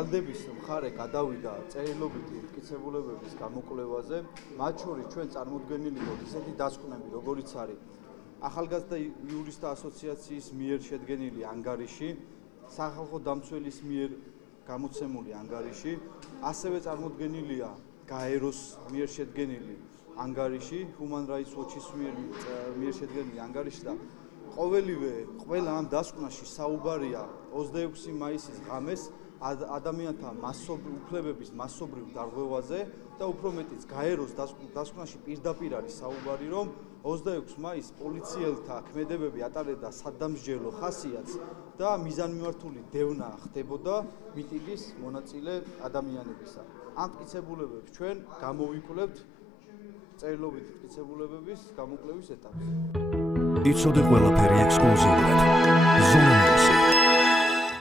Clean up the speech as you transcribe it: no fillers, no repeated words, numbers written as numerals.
ბრალდების მხარე გადავიდა წერილობითი მტკიცებულებების გამოკვლევაზე, მათ შორის ჩვენ წარმოდგენილი გვაქვს ისეთი დასკვნები, როგორიც არის ახალგაზრდა იურისტთა ასოციაციის მიერ შედგენილი ანგარიში, სახალხო დამცველის მიერ გამოცემული ანგარიში, ასევე წარმოდგენილია გაეროს მიერ შედგენილი ანგარიში, Human Rights Watch-ის მიერ შედგენილი ანგარიში და ყველა ამ დასკვნაში საუბარია 26 მაისის ღამეს ადამიანთა უფლებების მასობრივ დარღვევაზე და უფრო მეტიც გაეროს დასკვნაში პირდაპირ არის საუბარი, რომ 26 მაისს პოლიციელთა ქმედებები ატარებდა სადამსჯელო ხასიათს და მიზანმიმართული დევნა ხდებოდა მიტინგის მონაწილე ადამიანებისა. ამ მტკიცებულებებს ჩვენ გამოვიკვლევთ წერილობითი მტკიცებულებების გამოკვლევის ეტაპზე. იცოდე ყველაფერი ექსკლუზიურად.